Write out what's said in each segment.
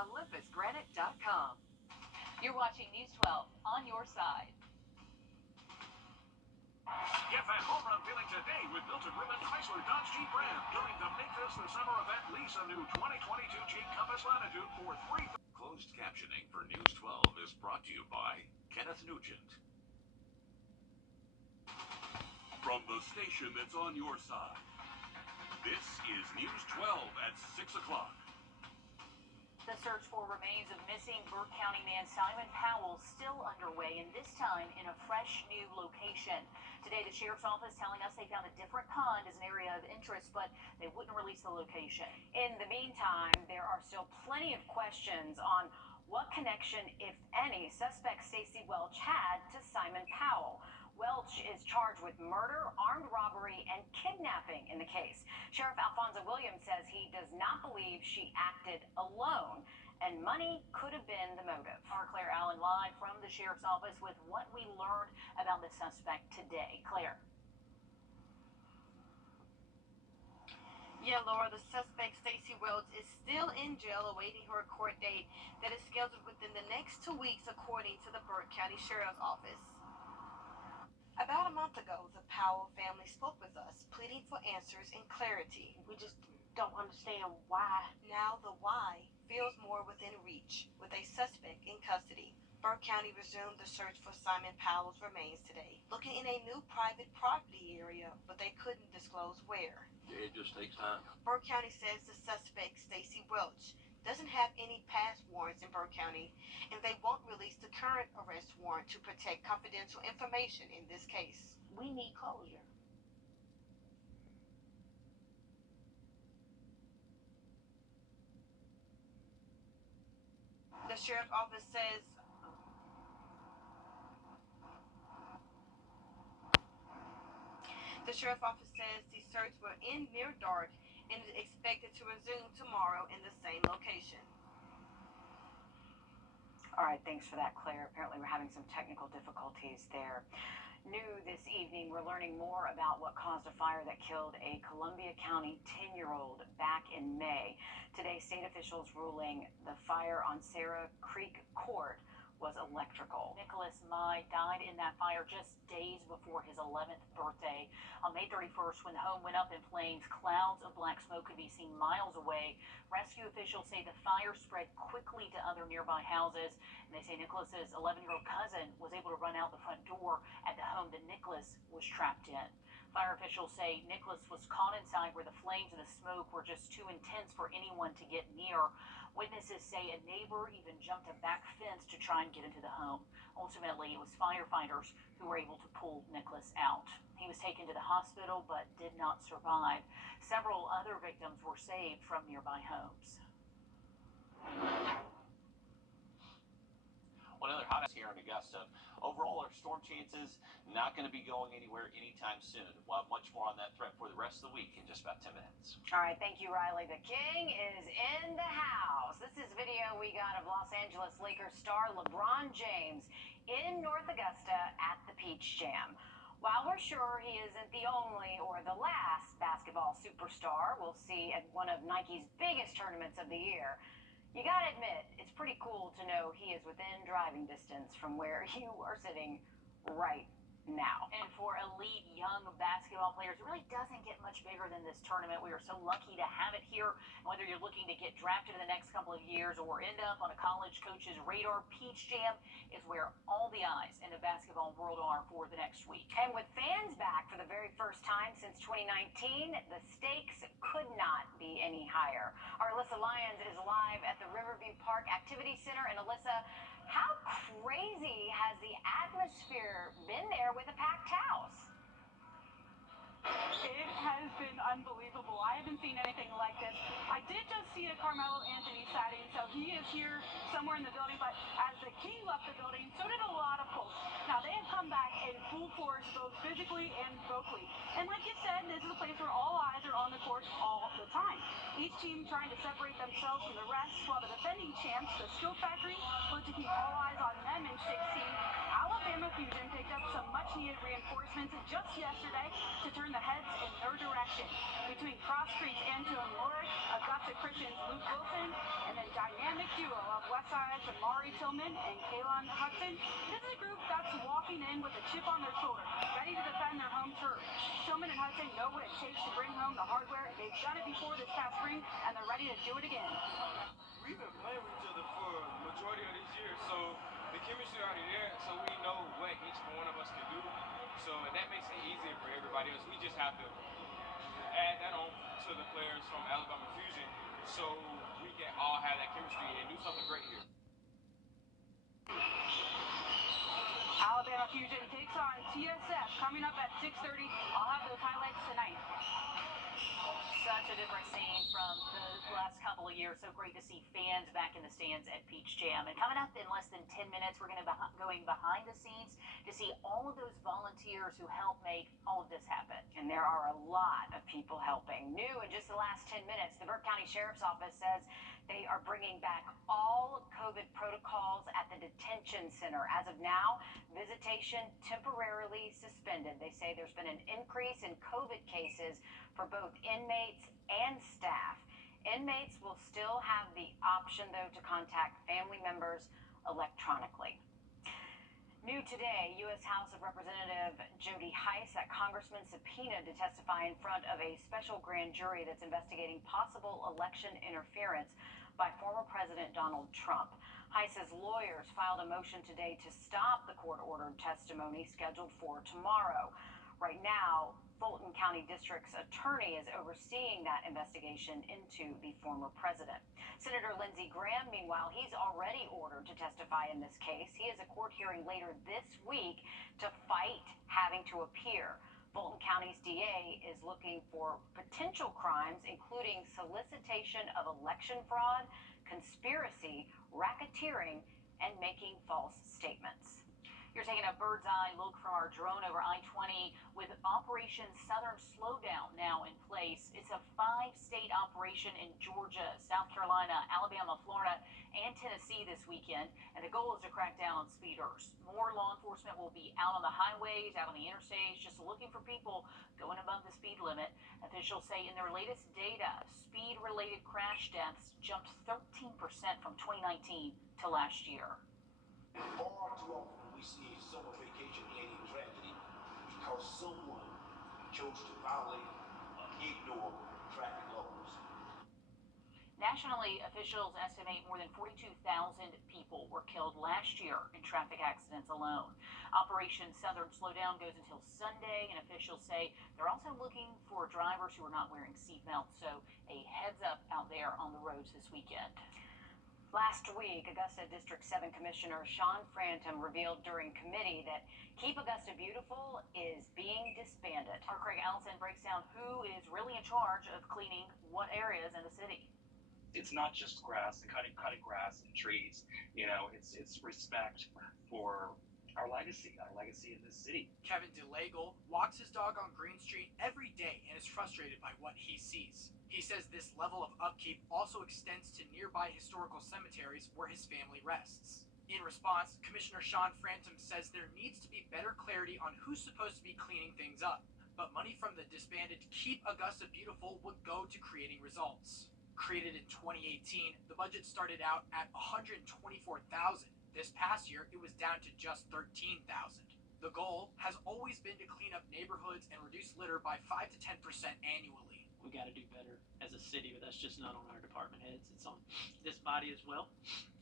OlympusGranite.com. You're watching News 12 on your side. Get that home run feeling today with Milton Ruben Chrysler Dodge Jeep Ram. During the Make This the Summer event, lease a new 2022 Jeep Compass Latitude for free. Closed captioning for News 12 is brought to you by Kenneth Nugent. From the station that's on your side, this is News 12 at 6 o'clock. The search for remains of missing Burke County man Simon Powell still underway, and this time in a fresh new location. Today, the sheriff's office telling us they found a different pond as an area of interest, but they wouldn't release the location. In the meantime, there are still plenty of questions on what connection, if any, suspect Stacy Welch had to Simon Powell. Welch is charged with murder, armed robbery, and kidnapping in the case. Sheriff Alfonso Williams says he does not believe she acted alone, and money could have been the motive. Our Claire Allen live from the sheriff's office with what we learned about the suspect today. Claire. Yeah, Laura, the suspect, Stacy Welch, is still in jail awaiting her court date that is scheduled within the next 2 weeks, according to the Burke County Sheriff's Office. About a month ago, the Powell family spoke with us, pleading for answers and clarity. We just don't understand why. Now the why feels more within reach, with a suspect in custody. Burke County resumed the search for Simon Powell's remains today, looking in a new private property area, but they couldn't disclose where. It just takes time. Burke County says the suspect, Stacy Welch, doesn't have any past warrants in Burke County, and they won't release the current arrest warrant to protect confidential information in this case. We need closure. The sheriff's office says the search will end near dark and is expected to resume tomorrow in the same location. All right, thanks for that, Claire. Apparently we're having some technical difficulties there. New this evening, we're learning more about what caused a fire that killed a Columbia County 10-year-old back in May. Today, state officials ruling the fire on Sarah Creek Court was electrical. Nicholas Mai died in that fire just days before his 11th birthday. On May 31st, when the home went up in flames, clouds of black smoke could be seen miles away. Rescue officials say the fire spread quickly to other nearby houses, and they say Nicholas's 11-year-old cousin was able to run out the front door at the home that Nicholas was trapped in. Fire officials say Nicholas was caught inside where the flames and the smoke were just too intense for anyone to get near. Witnesses say a neighbor even jumped a back fence to try and get into the home. Ultimately, it was firefighters who were able to pull Nicholas out. He was taken to the hospital but did not survive. Several other victims were saved from nearby homes. One other hot here in Augusta. Overall, our storm chances not going to be going anywhere anytime soon. We'll have much more on that threat for the rest of the week in just about 10 minutes. All right, thank you, Riley. The king is in the house. This is video we got of Los Angeles Lakers star LeBron James in North Augusta at the Peach Jam. While we're sure he isn't the only or the last basketball superstar we'll see at one of Nike's biggest tournaments of the year, you gotta admit, it's pretty cool to know he is within driving distance from where you are sitting right now. And for elite young basketball players, it really doesn't get much bigger than this tournament. We are so lucky to have it here. Whether you're looking to get drafted in the next couple of years or end up on a college coach's radar, Peach Jam is where all the eyes in the basketball world are for the next week. And with fans back for the very first time since 2019, the stakes could not be any higher. Our Alyssa Lyons is live at the Riverview Park Activity Center. And Alyssa, how crazy has the atmosphere been there with a packed house? It has been unbelievable. I haven't seen anything like this. I did just see a Carmelo Anthony sighting, so he is here somewhere in the building, but as the King left the building, so did a lot of folks. Now, they have come back in full force, both physically and vocally. And like you said, this is a place where all eyes are on the court all the time. Each team trying to separate themselves from the rest, while the defending champs, the Skill Factory, look to keep all eyes on them in 16. Alabama Fusion picked up some much-needed reinforcements just yesterday to turn the heads in their direction. Between Cross Creek's Antone Lorick, Augusta Christian's Luke Wilson, and then dynamic duo of Westside's Mari Tillman and Kaylon Hudson. This is a group that's walking in with a chip on their shoulder, ready to defend their home turf. Tillman and Hudson know what it takes to bring home the hardware. They've done it before this past spring, and they're ready to do it again. We've been playing with each other for the majority of this year, so the chemistry already there, so we know what each one of us can do. So that makes it easier for everybody else. We just have to add that on to the players from Alabama Fusion, so we can all have that chemistry and do something great here. Alabama Fusion takes on TSF coming up at 6:30. I'll have those highlights tonight. Such a different scene from the last couple of years. So great to see fans back in the stands at Peach Jam. And coming up in less than 10 minutes, we're going to be going behind the scenes to see all of those volunteers who help make all of this happen. And there are a lot of people helping. New in just the last 10 minutes, the Burke County Sheriff's Office says they are bringing back all COVID protocols at the detention center. As of now, visitation temporarily suspended. They say there's been an increase in COVID cases for both inmates and staff. Inmates will still have the option, though, to contact family members electronically. New today, U.S. House of Representative Jody Hice, that congressman subpoenaed to testify in front of a special grand jury that's investigating possible election interference by former President Donald Trump. Hice's lawyers filed a motion today to stop the court-ordered testimony scheduled for tomorrow. Right now, Fulton County District's attorney is overseeing that investigation into the former president. Senator Lindsey Graham, meanwhile, he's already ordered to testify in this case. He has a court hearing later this week to fight having to appear. Fulton County's DA is looking for potential crimes, including solicitation of election fraud, conspiracy, racketeering, and making false statements. You're taking a bird's eye look from our drone over I-20 with Operation Southern Slowdown now in place. It's a 5-state operation in Georgia, South Carolina, Alabama, Florida, and Tennessee this weekend. And the goal is to crack down on speeders. More law enforcement will be out on the highways, out on the interstates, just looking for people going above the speed limit. Officials say in their latest data, speed-related crash deaths jumped 13% from 2019 to last year. Far too often we see summer vacation ending tragedy because someone chose to violate or ignore traffic laws. Nationally, officials estimate more than 42,000 people were killed last year in traffic accidents alone. Operation Southern Slowdown goes until Sunday, and officials say they're also looking for drivers who are not wearing seatbelts, so a heads up out there on the roads this weekend. Last week, Augusta District 7 Commissioner Sean Frantum revealed during committee that Keep Augusta Beautiful is being disbanded. Our Craig Allison breaks down who is really in charge of cleaning what areas in the city. It's not just grass and cutting grass and trees. You know, it's respect for our legacy in this city. Kevin DeLagle walks his dog on Green Street every day and is frustrated by what he sees. He says this level of upkeep also extends to nearby historical cemeteries where his family rests. In response, Commissioner Sean Frantum says there needs to be better clarity on who's supposed to be cleaning things up, but money from the disbanded Keep Augusta Beautiful would go to creating results. Created in 2018, the budget started out at $124,000. This past year, it was down to just $13,000. The goal has always been to clean up neighborhoods and reduce litter by 5 to 10% annually. We got to do better as a city, but that's just not on our department heads. It's on this body as well,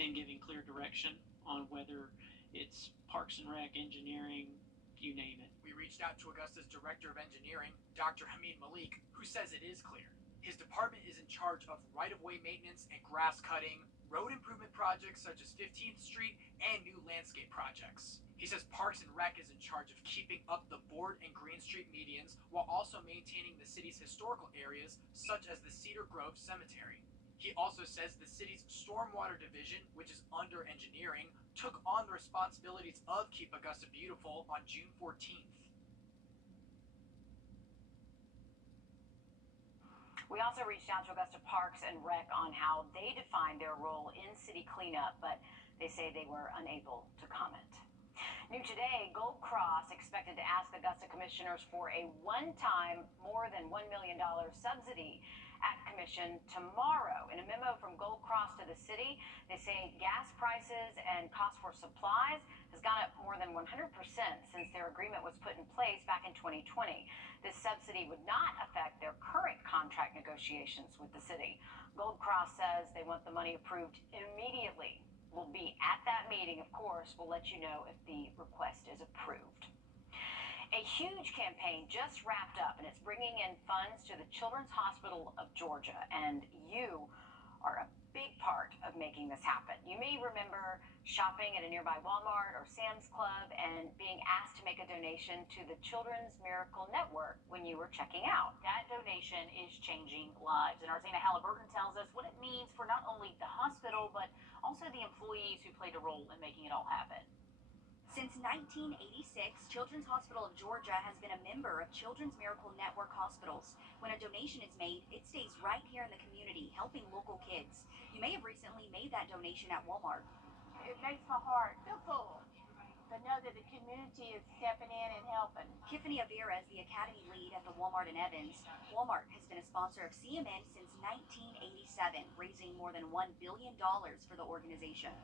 and giving clear direction on whether it's Parks and Rec, engineering, you name it. We reached out to Augusta's Director of Engineering, Dr. Hamid Malik, who says it is clear. His department is in charge of right-of-way maintenance and grass cutting, road improvement projects such as 15th Street, and new landscape projects. He says Parks and Rec is in charge of keeping up the Board and Green Street medians while also maintaining the city's historical areas such as the Cedar Grove Cemetery. He also says the city's Stormwater Division, which is under engineering, took on the responsibilities of Keep Augusta Beautiful on June 14th. We also reached out to Augusta Parks and Rec on how they define their role in city cleanup, but they say they were unable to comment. New today, Gold Cross expected to ask Augusta commissioners for a one-time more than $1 million subsidy Commission tomorrow. In a memo from Gold Cross to the city, they say gas prices and cost for supplies has gone up more than 100% since their agreement was put in place back in 2020. This subsidy would not affect their current contract negotiations with the city. Gold Cross says they want the money approved immediately. We'll be at that meeting, of course. We'll let you know if the request is approved. A huge campaign just wrapped up, and it's bringing in funds to the Children's Hospital of Georgia, and you are a big part of making this happen. You may remember shopping at a nearby Walmart or Sam's Club and being asked to make a donation to the Children's Miracle Network when you were checking out. That donation is changing lives, and Arzina Halliburton tells us what it means for not only the hospital, but also the employees who played a role in making it all happen. Since 1986, Children's Hospital of Georgia has been a member of Children's Miracle Network hospitals. When a donation is made, it stays right here in the community, helping local kids. You may have recently made that donation at Walmart. It makes my heart feel full to know that the community is stepping in and helping. Tiffany Avira is the academy lead at the Walmart in Evans. Walmart has been a sponsor of CMN since 1987, raising more than $1 billion for the organization.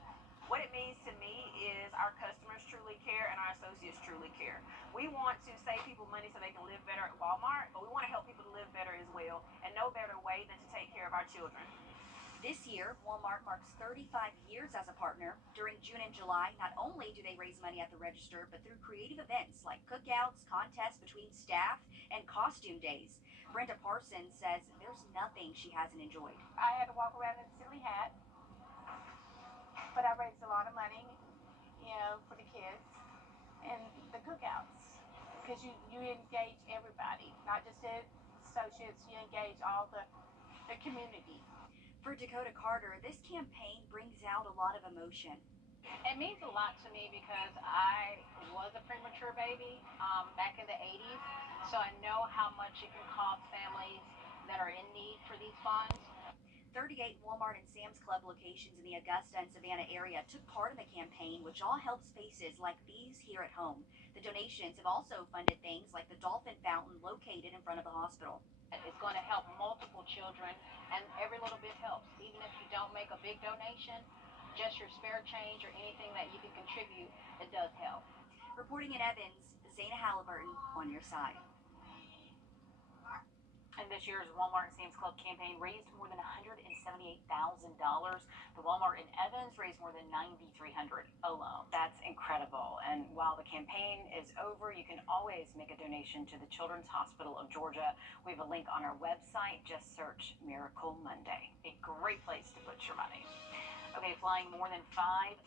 What it means to me is our customers truly care and our associates truly care. We want to save people money so they can live better at Walmart, but we want to help people to live better as well, and no better way than to take care of our children. This year, Walmart marks 35 years as a partner. During June and July, not only do they raise money at the register, but through creative events like cookouts, contests between staff, and costume days. Brenda Parsons says there's nothing she hasn't enjoyed. I had to walk around in a silly hat, but I raised a lot of money, for the kids and the cookouts, because you engage everybody, not just the associates, you engage all the community. For Dakota Carter, this campaign brings out a lot of emotion. It means a lot to me because I was a premature baby back in the 80s, so I know how much it can cost families that are in need for these funds. 38 Walmart and Sam's Club locations in the Augusta and Savannah area took part in the campaign, which all helped spaces like these here at home. The donations have also funded things like the Dolphin Fountain located in front of the hospital. It's going to help multiple children, and every little bit helps. Even if you don't make a big donation, just your spare change or anything that you can contribute, it does help. Reporting in Evans, Zana Halliburton on your side. And this year's Walmart and Sam's Club campaign raised more than $178,000. The Walmart in Evans raised more than $9,300 alone. That's incredible. And while the campaign is over, you can always make a donation to the Children's Hospital of Georgia. We have a link on our website. Just search Miracle Monday. A great place to put your money. Okay, flying more than 5,000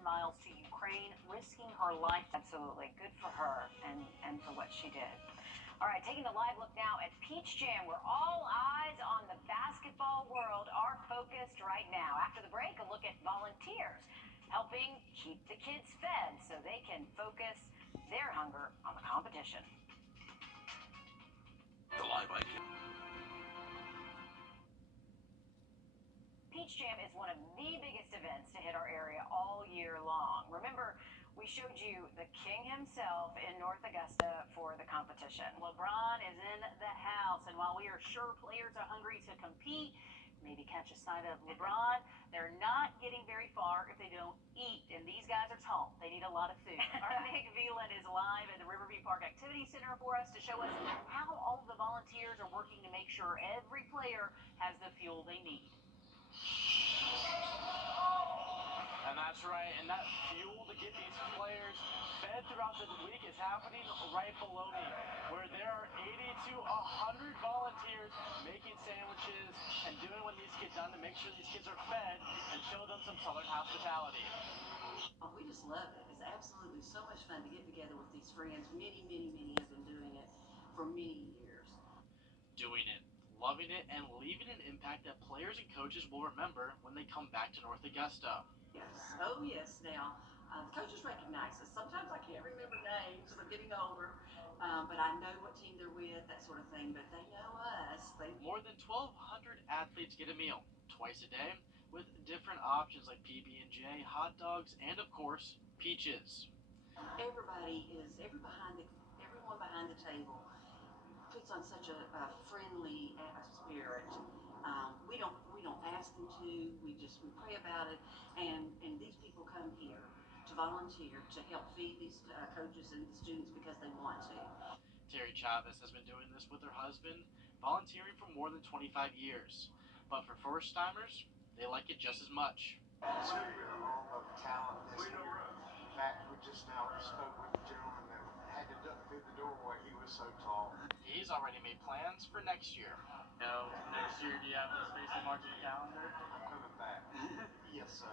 miles to Ukraine, risking her life. Absolutely. Good for her and for what she did. All right, taking a live look now at Peach Jam, where all eyes on the basketball world are focused right now. After the break, a look at volunteers helping keep the kids fed so they can focus their hunger on the competition. The Live Icon. Peach Jam is one of the biggest events to hit our area all year long. Remember, we showed you the king himself in North Augusta for the competition. LeBron is in the house, and while we are sure players are hungry to compete, maybe catch a sight of LeBron, they're not getting very far if they don't eat, and these guys are tall. They need a lot of food. Our Nick Veland is live at the Riverview Park Activity Center for us to show us how all of the volunteers are working to make sure every player has the fuel they need. And that's right, and that fuel to get these players fed throughout the week is happening right below me, where there are 80 to 100 volunteers making sandwiches and doing what needs to get done to make sure these kids are fed and show them some Southern hospitality. We just love it. It's absolutely so much fun to get together with these friends. Many have been doing it for many years. Doing it, loving it, and leaving an impact that players and coaches will remember when they come back to North Augusta. Yes. Oh, yes. Now, the coaches recognize us. Sometimes I can't remember names because I'm getting older, but I know what team they're with, that sort of thing. But they know us. More than 1,200 athletes get a meal twice a day with different options like PB&J, hot dogs, and of course, peaches. Everyone behind the table puts on such a friendly spirit. We don't ask them to. We pray about it, and these people come here to volunteer to help feed these coaches and students because they want to. Terry Chavez has been doing this with her husband, volunteering for more than 25 years. But for first timers, they like it just as much. It's been a home of talent this year. In fact, we just now spoke with a gentleman that had to duck through the doorway. He was so tall. He's already made plans for next year. No, next year, do you have this basically marked on the calendar? I'm coming back. Yes, sir.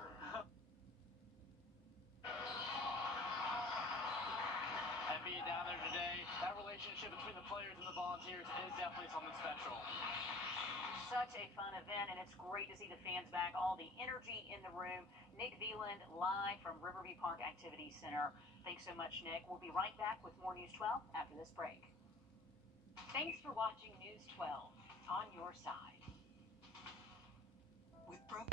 And being down there today, that relationship between the players and the volunteers is definitely something special. Such a fun event, and it's great to see the fans back, all the energy in the room. Nick Veland live from Riverview Park Activity Center. Thanks so much, Nick. We'll be right back with more News 12 after this break. Thanks for watching News 12 on your side. With broken